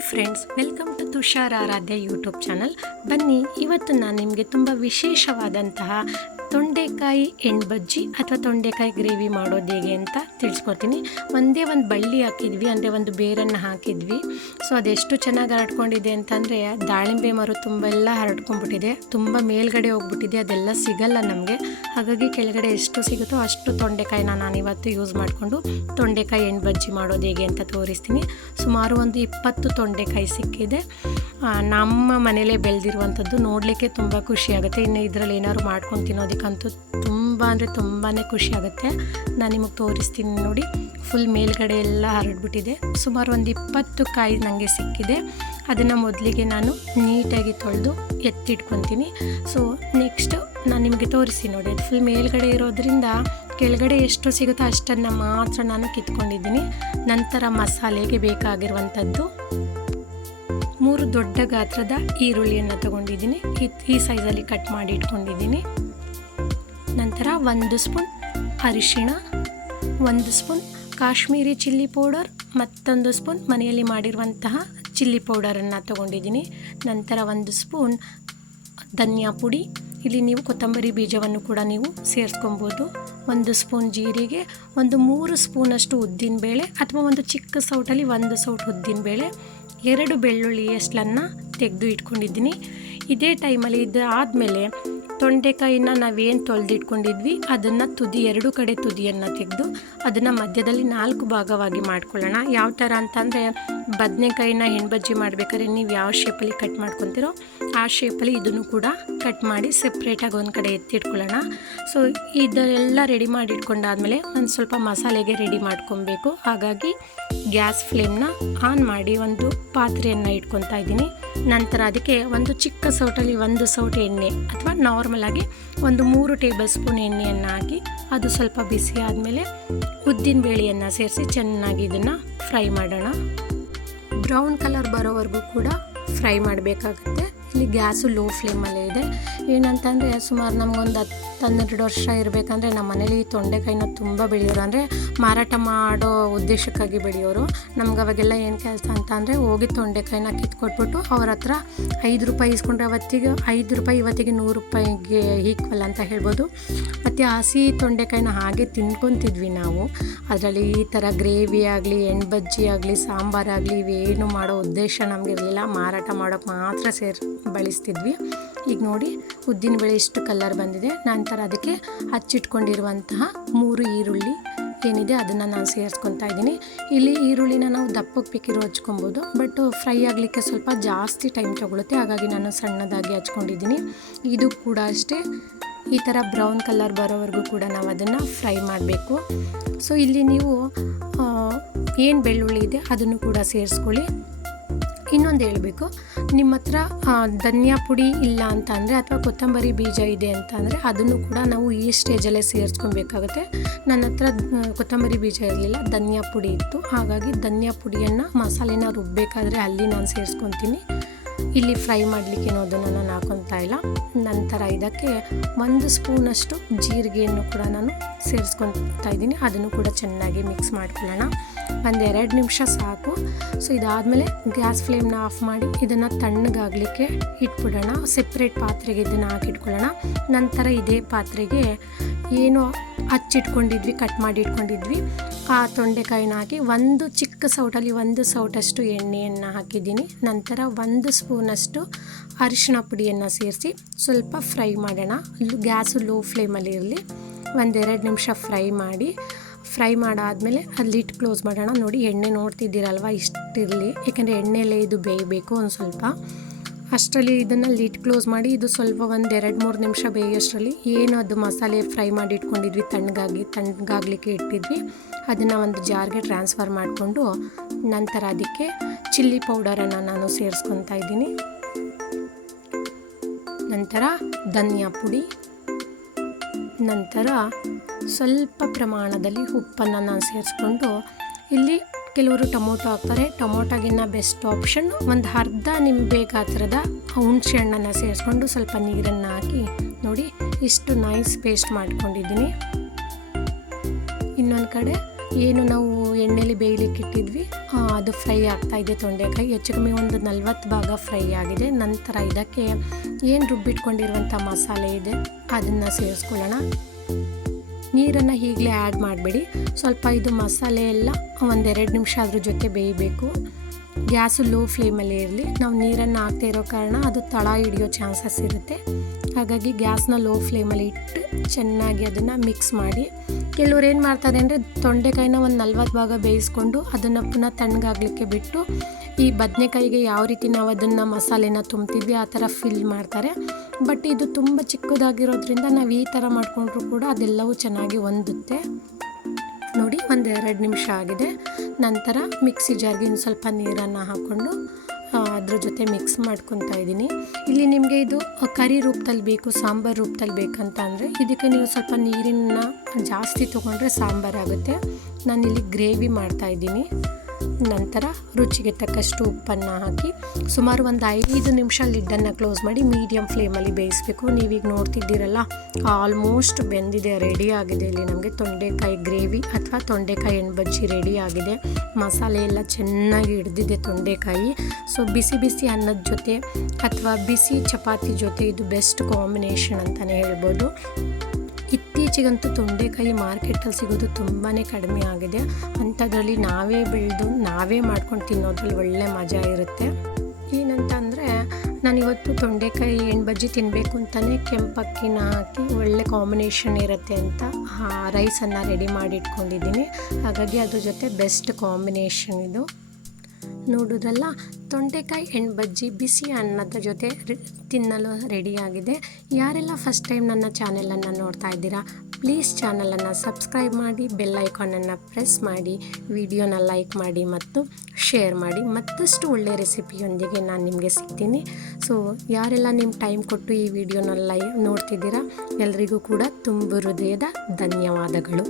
Hi friends, welcome to Tushar Aradhya YouTube channel. ಬನ್ನಿ, ಇವತ್ತು ನಾನು ನಿಮಗೆ ತುಂಬ ವಿಶೇಷವಾದಂತಹ ತೊಂಡೆಕಾಯಿ ಎಣ್ಬಜ್ಜಿ ಅಥವಾ ತೊಂಡೆಕಾಯಿ ಗ್ರೇವಿ ಮಾಡೋದು ಹೇಗೆ ಅಂತ ತಿಳಿಸ್ಕೊಡ್ತೀನಿ. ಒಂದೇ ಒಂದು ಬಳ್ಳಿ ಹಾಕಿದ್ವಿ, ಅಂದರೆ ಒಂದು ಬೇರನ್ನು ಹಾಕಿದ್ವಿ. ಸೊ ಅದೆಷ್ಟು ಚೆನ್ನಾಗಿ ಹರಡ್ಕೊಂಡಿದೆ ಅಂತಂದರೆ ದಾಳಿಂಬೆ ಮರ ತುಂಬ ಎಲ್ಲ ಹರಡ್ಕೊಂಡ್ಬಿಟ್ಟಿದೆ, ತುಂಬ ಮೇಲ್ಗಡೆ ಹೋಗ್ಬಿಟ್ಟಿದೆ, ಅದೆಲ್ಲ ಸಿಗಲ್ಲ ನಮಗೆ. ಹಾಗಾಗಿ ಕೆಳಗಡೆ ಎಷ್ಟು ಸಿಗುತ್ತೋ ಅಷ್ಟು ತೊಂಡೆಕಾಯಿನ ನಾನಿವತ್ತು ಯೂಸ್ ಮಾಡಿಕೊಂಡು ತೊಂಡೆಕಾಯಿ ಎಣ್ಬಜ್ಜಿ ಮಾಡೋದು ಹೇಗೆ ಅಂತ ತೋರಿಸ್ತೀನಿ. ಸುಮಾರು ಒಂದು 20 ತೊಂಡೆಕಾಯಿ ಸಿಕ್ಕಿದೆ. ನಮ್ಮ ಮನೇಲೇ ಬೆಳೆದಿರುವಂಥದ್ದು, ನೋಡಲಿಕ್ಕೆ ತುಂಬ ಖುಷಿಯಾಗುತ್ತೆ. ಇನ್ನು ಇದರಲ್ಲಿ ಏನಾದ್ರು ಮಾಡ್ಕೊಂಡು ತಿನ್ನೋದಕ್ಕಂತೂ ತುಂಬ ಅಂದರೆ ತುಂಬಾ ಖುಷಿ ಆಗುತ್ತೆ. ನಾನು ನಿಮಗೆ ತೋರಿಸ್ತೀನಿ ನೋಡಿ. ಫುಲ್ ಮೇಲ್ಗಡೆ ಎಲ್ಲ ಹರಡ್ಬಿಟ್ಟಿದೆ. ಸುಮಾರು ಒಂದು 20 ಕಾಯಿ ನನಗೆ ಸಿಕ್ಕಿದೆ. ಅದನ್ನು ಮೊದಲಿಗೆ ನಾನು ನೀಟಾಗಿ ತೊಳೆದು ಎತ್ತಿಟ್ಕೊತೀನಿ. ಸೊ ನೆಕ್ಸ್ಟ್ ನಾನು ನಿಮಗೆ ತೋರಿಸ್ತೀನಿ ನೋಡಿ. ಅದು ಫುಲ್ ಮೇಲ್ಗಡೆ ಇರೋದ್ರಿಂದ ಕೆಳಗಡೆ ಎಷ್ಟು ಸಿಗುತ್ತೋ ಅಷ್ಟನ್ನು ಮಾತ್ರ ನಾನು ಕಿತ್ಕೊಂಡಿದ್ದೀನಿ. ನಂತರ ಮಸಾಲೆಗೆ ಬೇಕಾಗಿರುವಂಥದ್ದು 3 ದೊಡ್ಡ ಗಾತ್ರದ ಈರುಳ್ಳಿಯನ್ನು ತಗೊಂಡಿದ್ದೀನಿ. ಈ ಸೈಜಲ್ಲಿ ಕಟ್ ಮಾಡಿ ಇಟ್ಕೊಂಡಿದ್ದೀನಿ. ನಂತರ 1 ಸ್ಪೂನ್ ಅರಿಶಿಣ, 1 ಸ್ಪೂನ್ ಕಾಶ್ಮೀರಿ ಚಿಲ್ಲಿ ಪೌಡರ್, ಮತ್ತೊಂದು ಸ್ಪೂನ್ ಮನೆಯಲ್ಲಿ ಮಾಡಿರುವಂತಹ ಚಿಲ್ಲಿ ಪೌಡರನ್ನು ತಗೊಂಡಿದ್ದೀನಿ. ನಂತರ 1 ಸ್ಪೂನ್ ಧನಿಯಾ ಪುಡಿ. ಇಲ್ಲಿ ನೀವು ಕೊತ್ತಂಬರಿ ಬೀಜವನ್ನು ಕೂಡ ನೀವು ಸೇರಿಸ್ಕೊಬೋದು. 1 ಸ್ಪೂನ್ ಜೀರಿಗೆ, ಒಂದು 3 ಸ್ಪೂನಷ್ಟು ಉದ್ದಿನಬೇಳೆ ಅಥವಾ ಒಂದು ಚಿಕ್ಕ ಸೌಟಲ್ಲಿ 1 ಸೌಟ್ ಉದ್ದಿನಬೇಳೆ, 2 ಬೆಳ್ಳುಳ್ಳಿ ಎಸ್ಲನ್ನು ತೆಗೆದು ಇಟ್ಕೊಂಡಿದ್ದೀನಿ. ಇದೇ ಟೈಮಲ್ಲಿ ಆದಮೇಲೆ ತೊಂಡೆಕಾಯಿನ ನಾವೇನು ತೊಳೆದಿಟ್ಕೊಂಡಿದ್ವಿ ಅದನ್ನು ಎರಡು ಕಡೆ ತುದಿಯನ್ನು ತೆಗೆದು ಅದನ್ನು ಮಧ್ಯದಲ್ಲಿ 4 ಭಾಗವಾಗಿ ಮಾಡ್ಕೊಳ್ಳೋಣ. ಯಾವ ಥರ ಅಂತಂದರೆ ಬದನೆಕಾಯಿನ ಎಣ್ಬಜ್ಜಿ ಮಾಡಬೇಕಾದ್ರೆ ನೀವು ಯಾವ ಶೇಪಲ್ಲಿ ಕಟ್ ಮಾಡ್ಕೊತೀರೋ ಆ ಶೇಪಲ್ಲಿ ಇದನ್ನು ಕೂಡ ಕಟ್ ಮಾಡಿ ಸೆಪ್ರೇಟಾಗಿ ಒಂದು ಕಡೆ ಎತ್ತಿಟ್ಕೊಳ್ಳೋಣ. ಸೊ ಇದೆಲ್ಲ ರೆಡಿ ಮಾಡಿ ಇಟ್ಕೊಂಡಾದ್ಮೇಲೆ ಒಂದು ಸ್ವಲ್ಪ ಮಸಾಲೆಗೆ ರೆಡಿ ಮಾಡ್ಕೊಬೇಕು. ಹಾಗಾಗಿ ಗ್ಯಾಸ್ ಫ್ಲೇಮ್ನ ಆನ್ ಮಾಡಿ ಒಂದು ಪಾತ್ರೆಯನ್ನು ಇಟ್ಕೊತಾ ಇದ್ದೀನಿ. ನಂತರ ಅದಕ್ಕೆ ಒಂದು ಚಿಕ್ಕ ಸೌಟಲ್ಲಿ 1 ಸೌಟ್ ಎಣ್ಣೆ ಅಥವಾ ನಾರ್ಮಲ್ ಆಗಿ ಒಂದು 3 ಟೇಬಲ್ ಸ್ಪೂನ್ ಎಣ್ಣೆಯನ್ನು ಹಾಕಿ ಅದು ಸ್ವಲ್ಪ ಬಿಸಿ ಆದಮೇಲೆ ಉದ್ದಿನ ಬೇಳೆಯನ್ನು ಸೇರಿಸಿ ಚೆನ್ನಾಗಿ ಇದನ್ನು ಫ್ರೈ ಮಾಡೋಣ. ಬ್ರೌನ್ ಕಲರ್ ಬರೋವರೆಗೂ ಕೂಡ ಫ್ರೈ ಮಾಡಬೇಕಾಗುತ್ತೆ. ಇಲ್ಲಿ ಗ್ಯಾಸು ಲೋ ಫ್ಲೇಮಲ್ಲೇ ಇದೆ. ಏನಂತಂದರೆ ಸುಮಾರು ನಮಗೊಂದು 10-12 ವರ್ಷ ಇರಬೇಕಂದ್ರೆ ನಮ್ಮ ಮನೇಲಿ ಈ ತೊಂಡೆಕಾಯಿನ ತುಂಬ ಬೆಳೆಯೋರು, ಅಂದರೆ ಮಾರಾಟ ಮಾಡೋ ಉದ್ದೇಶಕ್ಕಾಗಿ ಬೆಳೆಯೋರು. ನಮ್ಗೆ ಅವಾಗೆಲ್ಲ ಏನು ಕೆಲಸ ಅಂತ ಅಂದರೆ ಹೋಗಿ ತೊಂಡೆಕಾಯಿನ ಕಿತ್ಕೊಟ್ಬಿಟ್ಟು ಅವ್ರ ಹತ್ರ 5 ರೂಪಾಯಿ ಇಸ್ಕೊಂಡ್ರೆ ಅವತ್ತಿಗೆ 5 ರೂಪಾಯಿ, ಇವತ್ತಿಗೆ 100 ರೂಪಾಯಿಗೆ ಈಕ್ವಲ್ ಅಂತ ಹೇಳ್ಬೋದು. ಮತ್ತು ಹಸಿ ತೊಂಡೆಕಾಯಿನ ಹಾಗೆ ತಿನ್ಕೊತಿದ್ವಿ ನಾವು. ಅದರಲ್ಲಿ ಈ ಥರ ಗ್ರೇವಿ ಆಗಲಿ, ಎಣ್ಬಜ್ಜಿ ಆಗಲಿ, ಸಾಂಬಾರಾಗಲಿ ಇವೇನು ಮಾಡೋ ಉದ್ದೇಶ ನಮಗಿರಲಿಲ್ಲ. ಮಾರಾಟ ಮಾಡೋಕ್ಕೆ ಮಾತ್ರ ಬಳಸ್ತಿದ್ವಿ. ಈಗ ನೋಡಿ ಉದ್ದಿನಬೇಳೆ ಇಷ್ಟು ಕಲರ್ ಬಂದಿದೆ. ನಂತರ ಅದಕ್ಕೆ ಹಚ್ಚಿಟ್ಕೊಂಡಿರುವಂತಹ 3 ಈರುಳ್ಳಿ ಏನಿದೆ ಅದನ್ನು ನಾನು ಸೇರಿಸ್ಕೊತಾ ಇದ್ದೀನಿ. ಇಲ್ಲಿ ಈರುಳ್ಳಿನ ನಾವು ದಪ್ಪಕ್ಕೆ ಬೇಕಿರೋ ಹಚ್ಕೊಬೋದು, ಬಟ್ ಫ್ರೈ ಆಗಲಿಕ್ಕೆ ಸ್ವಲ್ಪ ಜಾಸ್ತಿ ಟೈಮ್ ತೊಗೊಳುತ್ತೆ. ಹಾಗಾಗಿ ನಾನು ಸಣ್ಣದಾಗಿ ಹಚ್ಕೊಂಡಿದ್ದೀನಿ. ಇದು ಕೂಡ ಅಷ್ಟೇ, ಈ ಥರ ಬ್ರೌನ್ ಕಲರ್ ಬರೋವರೆಗೂ ಕೂಡ ನಾವು ಅದನ್ನು ಫ್ರೈ ಮಾಡಬೇಕು. ಸೊ ಇಲ್ಲಿ ನೀವು ಏನು ಬೆಳ್ಳುಳ್ಳಿ ಇದೆ ಅದನ್ನು ಕೂಡ ಸೇರಿಸ್ಕೊಳ್ಳಿ. ಇನ್ನೊಂದು ಹೇಳಬೇಕು, ನಿಮ್ಮ ಹತ್ರ ಧನಿಯಾ ಪುಡಿ ಇಲ್ಲ ಅಂತ ಅಂದರೆ ಅಥವಾ ಕೊತ್ತಂಬರಿ ಬೀಜ ಇದೆ ಅಂತ ಅಂದರೆ ಅದನ್ನು ಕೂಡ ನಾವು ಈ ಸ್ಟೇಜಲ್ಲೇ ಸೇರಿಸ್ಕೊಬೇಕಾಗುತ್ತೆ. ನನ್ನ ಹತ್ರ ಕೊತ್ತಂಬರಿ ಬೀಜ ಇರಲಿಲ್ಲ, ಧನಿಯಾ ಪುಡಿ ಇತ್ತು. ಹಾಗಾಗಿ ಧನಿಯಾ ಪುಡಿಯನ್ನು ಮಸಾಲೆನ ರುಬ್ಬಬೇಕಾದ್ರೆ ಅಲ್ಲಿ ನಾನು ಸೇರಿಸ್ಕೊತೀನಿ. ಇಲ್ಲಿ ಫ್ರೈ ಮಾಡಲಿಕ್ಕೆ ಅನ್ನೋದನ್ನು ನಾನು ಹಾಕೊತಾ ಇಲ್ಲ. ನಂತರ ಇದಕ್ಕೆ 1 ಸ್ಪೂನಷ್ಟು ಜೀರಿಗೆಯನ್ನು ಕೂಡ ನಾನು ಸೇರಿಸ್ಕೊತಾ ಇದ್ದೀನಿ. ಅದನ್ನು ಕೂಡ ಚೆನ್ನಾಗಿ ಮಿಕ್ಸ್ ಮಾಡ್ಕೊಳ್ಳೋಣ. 1-2 ನಿಮಿಷ ಸಾಕು. ಸೊ ಇದಾದಮೇಲೆ ಗ್ಯಾಸ್ ಫ್ಲೇಮ್ನ ಆಫ್ ಮಾಡಿ ಇದನ್ನು ತಣ್ಣಗಾಗಲಿಕ್ಕೆ ಇಟ್ಬಿಡೋಣ. ಸೆಪ್ರೇಟ್ ಪಾತ್ರೆಗೆ ಇದನ್ನು ಹಾಕಿಟ್ಕೊಳ್ಳೋಣ. ನಂತರ ಇದೇ ಪಾತ್ರೆಗೆ ಏನು ಹಚ್ಚಿಟ್ಕೊಂಡಿದ್ವಿ, ಕಟ್ ಮಾಡಿ ಇಟ್ಕೊಂಡಿದ್ವಿ ಆ ತೊಂಡೆಕಾಯಿನ ಹಾಕಿ ಒಂದು ಚಿಕ್ಕ ಸೌಟಲ್ಲಿ 1 ಸೌಟಷ್ಟು ಎಣ್ಣೆಯನ್ನು ಹಾಕಿದ್ದೀನಿ. ನಂತರ 1 ಸ್ಪೂನಷ್ಟು ಅರಿಶಿಣ ಪುಡಿಯನ್ನು ಸೇರಿಸಿ ಸ್ವಲ್ಪ ಫ್ರೈ ಮಾಡೋಣ. ಗ್ಯಾಸು ಲೋ ಫ್ಲೇಮಲ್ಲಿ ಇರಲಿ. 1-2 ನಿಮಿಷ ಫ್ರೈ ಮಾಡಾದಮೇಲೆ ಅದು ಲಿಡ್ ಕ್ಲೋಸ್ ಮಾಡೋಣ. ನೋಡಿ ಎಣ್ಣೆ ನೋಡ್ತಿದ್ದೀರಲ್ವ, ಇಷ್ಟಿರಲಿ, ಯಾಕೆಂದರೆ ಎಣ್ಣೆಯಲ್ಲೇ ಇದು ಬೇಯಬೇಕು ಒಂದು ಸ್ವಲ್ಪ. ಅಷ್ಟರಲ್ಲಿ ಇದನ್ನು ಲಿಡ್ ಕ್ಲೋಸ್ ಮಾಡಿ ಇದು ಸ್ವಲ್ಪ 1-2-3 ನಿಮಿಷ ಬೇಯೋಷ್ಟರಲ್ಲಿ ಏನು ಅದು ಮಸಾಲೆ ಫ್ರೈ ಮಾಡಿ ಇಟ್ಕೊಂಡಿದ್ವಿ, ತಣ್ಣಗಾಗಲಿಕ್ಕೆ ಇಟ್ಟಿದ್ವಿ, ಅದನ್ನು ಒಂದು ಜಾರ್ಗೆ ಟ್ರಾನ್ಸ್ಫರ್ ಮಾಡಿಕೊಂಡು ನಂತರ ಅದಕ್ಕೆ ಚಿಲ್ಲಿ ಪೌಡರನ್ನು ನಾನು ಸೇರಿಸ್ಕೊತಾ ಇದ್ದೀನಿ. ನಂತರ ಧನಿಯಾ ಪುಡಿ, ನಂತರ ಸ್ವಲ್ಪ ಪ್ರಮಾಣದಲ್ಲಿ ಉಪ್ಪನ್ನು ನಾನು ಸೇರಿಸ್ಕೊಂಡು, ಇಲ್ಲಿ ಕೆಲವರು ಟೊಮೊಟೊ ಹಾಕ್ತಾರೆ. ಟೊಮೊಟೊಗಿನ್ನ ಬೆಸ್ಟ್ ಆಪ್ಷನ್ ಒಂದು ಅರ್ಧ ನಿಂಬೆ ಗಾತ್ರದ ಹುಣಸೆ ಹಣ್ಣನ್ನು ಸೇರಿಸ್ಕೊಂಡು ಸ್ವಲ್ಪ ನೀರನ್ನು ಹಾಕಿ ನೋಡಿ ಇಷ್ಟು ನೈಸ್ ಪೇಸ್ಟ್ ಮಾಡ್ಕೊಂಡಿದ್ದೀನಿ. ಇನ್ನೊಂದು ಕಡೆ ಏನು ನಾವು ಎಣ್ಣೆಲಿ ಬೇಯಲಿಕ್ಕೆ ಇಟ್ಟಿದ್ವಿ ಅದು ಫ್ರೈ ಆಗ್ತಾಯಿದೆ. ತೊಂಡೆಕಾಯಿ ಹೆಚ್ಚು ಕಮ್ಮಿ ಒಂದು 40 ಭಾಗ ಫ್ರೈ ಆಗಿದೆ. ನಂತರ ಇದಕ್ಕೆ ಏನು ರುಬ್ಬಿಟ್ಕೊಂಡಿರುವಂಥ ಮಸಾಲೆ ಇದೆ ಅದನ್ನು ಸೇರಿಸ್ಕೊಳ್ಳೋಣ. ನೀರನ್ನು ಈಗಲೇ ಆ್ಯಡ್ ಮಾಡಬೇಡಿ. ಸ್ವಲ್ಪ ಇದು ಮಸಾಲೆ ಎಲ್ಲ 1-2 ನಿಮಿಷ ಅದ್ರ ಜೊತೆ ಬೇಯಬೇಕು. ಗ್ಯಾಸು ಲೋ ಫ್ಲೇಮಲ್ಲೇ ಇರಲಿ. ನಾವು ನೀರನ್ನು ಹಾಕ್ತಾ ಇರೋ ಕಾರಣ ಅದು ತಳ ಹಿಡಿಯೋ ಚಾನ್ಸಸ್ ಇರುತ್ತೆ. ಹಾಗಾಗಿ ಗ್ಯಾಸ್ನ ಲೋ ಫ್ಲೇಮಲ್ಲಿ ಇಟ್ಟು ಚೆನ್ನಾಗಿ ಅದನ್ನು ಮಿಕ್ಸ್ ಮಾಡಿ. ಕೆಲವ್ರು ಏನು ಮಾಡ್ತಾರೆ ಅಂದರೆ ತೊಂಡೆಕಾಯಿನ ಒಂದು 40 ಭಾಗ ಬೇಯಿಸ್ಕೊಂಡು ಅದನ್ನು ಪುನಃ ತಣ್ಣಗಾಗಲಿಕ್ಕೆ ಬಿಟ್ಟು ಈ ಬದನೆಕಾಯಿಗೆ ಯಾವ ರೀತಿ ನಾವು ಅದನ್ನು ಮಸಾಲೆನ ತುಂಬ್ತಿದ್ವಿ ಆ ಥರ ಫಿಲ್ ಮಾಡ್ತಾರೆ. ಬಟ್ ಇದು ತುಂಬ ಚಿಕ್ಕದಾಗಿರೋದ್ರಿಂದ ನಾವು ಈ ಥರ ಮಾಡಿಕೊಂಡ್ರೂ ಕೂಡ ಅದೆಲ್ಲವೂ ಚೆನ್ನಾಗಿ ಹೊಂದುತ್ತೆ. ನೋಡಿ 1-2 ನಿಮಿಷ ಆಗಿದೆ. ನಂತರ ಮಿಕ್ಸಿ ಜಾರ್ಗೆ ಇನ್ನು ಸ್ವಲ್ಪ ನೀರನ್ನು ಹಾಕ್ಕೊಂಡು ಅದ್ರ ಜೊತೆ ಮಿಕ್ಸ್ ಮಾಡ್ಕೊತಾ ಇದ್ದೀನಿ. ಇಲ್ಲಿ ನಿಮಗೆ ಇದು ಕರಿ ರೂಪದಲ್ಲಿ ಬೇಕು, ಸಾಂಬಾರು ರೂಪದಲ್ಲಿ ಬೇಕಂತ ಅಂದರೆ ಇದಕ್ಕೆ ನೀವು ಸ್ವಲ್ಪ ನೀರನ್ನು ಜಾಸ್ತಿ ತೊಗೊಂಡ್ರೆ ಸಾಂಬಾರಾಗುತ್ತೆ. ನಾನಿಲ್ಲಿ ಗ್ರೇವಿ ಮಾಡ್ತಾಯಿದ್ದೀನಿ. ನಂತರ ರುಚಿಗೆ ತಕ್ಕಷ್ಟು ಉಪ್ಪನ್ನು ಹಾಕಿ ಸುಮಾರು ಒಂದು 5 ನಿಮಿಷ ಲಿಡ್ಡನ್ನು ಕ್ಲೋಸ್ ಮಾಡಿ ಮೀಡಿಯಮ್ ಫ್ಲೇಮಲ್ಲಿ ಬೇಯಿಸಬೇಕು. ನೀವೀಗ ನೋಡ್ತಿದ್ದೀರಲ್ಲ ಆಲ್ಮೋಸ್ಟ್ ಬೆಂದಿದೆ, ರೆಡಿ ಆಗಿದೆ. ಇಲ್ಲಿ ನಮಗೆ ತೊಂಡೆಕಾಯಿ ಗ್ರೇವಿ ಅಥವಾ ತೊಂಡೆಕಾಯಿ ಎಣ್ಬಜ್ಜಿ ರೆಡಿ ಆಗಿದೆ. ಮಸಾಲೆ ಎಲ್ಲ ಚೆನ್ನಾಗಿ ಹಿಡ್ದಿದೆ ತೊಂಡೆಕಾಯಿ. ಸೊ ಬಿಸಿ ಬಿಸಿ ಅನ್ನದ ಜೊತೆ ಅಥವಾ ಬಿಸಿ ಚಪಾತಿ ಜೊತೆ ಇದು ಬೆಸ್ಟ್ ಕಾಂಬಿನೇಷನ್ ಅಂತಲೇ ಹೇಳ್ಬೋದು. ಇತ್ತೀಚೆಗಂತೂ ತೊಂಡೆಕಾಯಿ ಮಾರ್ಕೆಟಲ್ಲಿ ಸಿಗೋದು ತುಂಬಾ ಕಡಿಮೆ ಆಗಿದೆ. ಅಂಥದ್ರಲ್ಲಿ ನಾವೇ ಬೆಳೆದು ನಾವೇ ಮಾಡ್ಕೊಂಡು ತಿನ್ನೋದ್ರಲ್ಲಿ ಒಳ್ಳೆ ಮಜಾ ಇರುತ್ತೆ. ಏನಂತ ಅಂದರೆ ನಾನಿವತ್ತು ತೊಂಡೆಕಾಯಿ ಎಣ್ಬಜ್ಜಿ ತಿನ್ನಬೇಕು ಅಂತಲೇ ಕೆಂಪಕ್ಕಿನ ಹಾಕಿ ಒಳ್ಳೆ ಕಾಂಬಿನೇಷನ್ ಇರುತ್ತೆ ಅಂತ ರೈಸನ್ನು ರೆಡಿ ಮಾಡಿ ಇಟ್ಕೊಂಡಿದ್ದೀನಿ. ಹಾಗಾಗಿ ಅದ್ರ ಜೊತೆ ಬೆಸ್ಟ್ ಕಾಂಬಿನೇಷನ್ ಇದು. ನೋಡೋದ್ರಲ್ಲ, ತೊಂಡೆಕಾಯಿ ಎಣ್ಬಜ್ಜಿ ಬಿಸಿ ಅನ್ನದ ಜೊತೆ ತಿನ್ನಲು ರೆಡಿಯಾಗಿದೆ. ಯಾರೆಲ್ಲ ಫಸ್ಟ್ ಟೈಮ್ ನನ್ನ ಚಾನೆಲನ್ನು ನೋಡ್ತಾ ಇದ್ದೀರಾ, ಪ್ಲೀಸ್ ಚಾನಲನ್ನು ಸಬ್ಸ್ಕ್ರೈಬ್ ಮಾಡಿ, ಬೆಲ್ ಐಕಾನನ್ನು ಪ್ರೆಸ್ ಮಾಡಿ, ವಿಡಿಯೋನ ಲೈಕ್ ಮಾಡಿ ಮತ್ತು ಶೇರ್ ಮಾಡಿ. ಮತ್ತಷ್ಟು ಒಳ್ಳೆಯ ರೆಸಿಪಿಯೊಂದಿಗೆ ನಾನು ನಿಮಗೆ ಸಿಗ್ತೀನಿ. ಸೊ ಯಾರೆಲ್ಲ ನಿಮ್ಮ ಟೈಮ್ ಕೊಟ್ಟು ಈ ವಿಡಿಯೋನ ನೋಡ್ತಿದ್ದೀರಾ, ಎಲ್ರಿಗೂ ಕೂಡ ತುಂಬ ಹೃದಯದ ಧನ್ಯವಾದಗಳು.